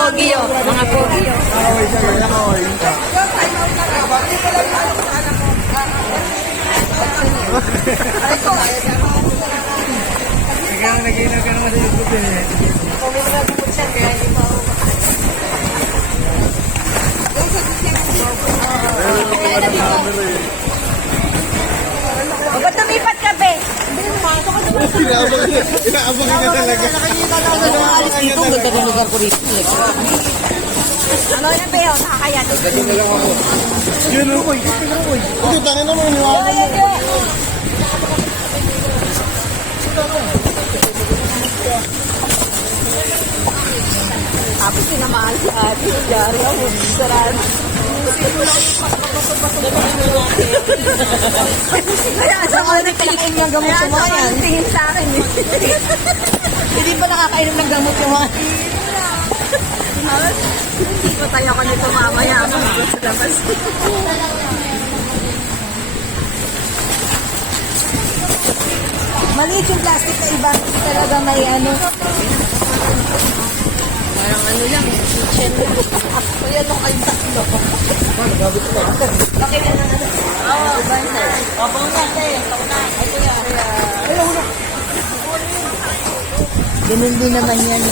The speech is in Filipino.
pogi yun. Mga pogi yun. Ikaw nag-iinag ka naman sa YouTube yun eh. Kung may mga gumot siya, kaya hindi pa ako. Ba't tumipat ka, be? Inaabang ka talaga. Alis dito, ganda ng lugar ko rito. Ano na, be? Nakakaya dito. Ganyan na lang ako. Yun, Rukoy. Ito, tangin naman. Tapos sinamahan si ate. Yari ako. Sarado. Kaya sa mga nagkakain ng gamot yung mga yan. Tingin sa akin eh. Hindi pa nakakainom ng gamot yung mga. Hindi ko tayo ko nito mamaya. Ako sa labas. Maliit yung plastic na iba. Hindi talaga may ano. Parang ano lang. Kitchen. Kaya nung kayo tatlo. Bakit na ano? Oo, banda. Opo na, tayo. Ito yan. Ganun din naman yan.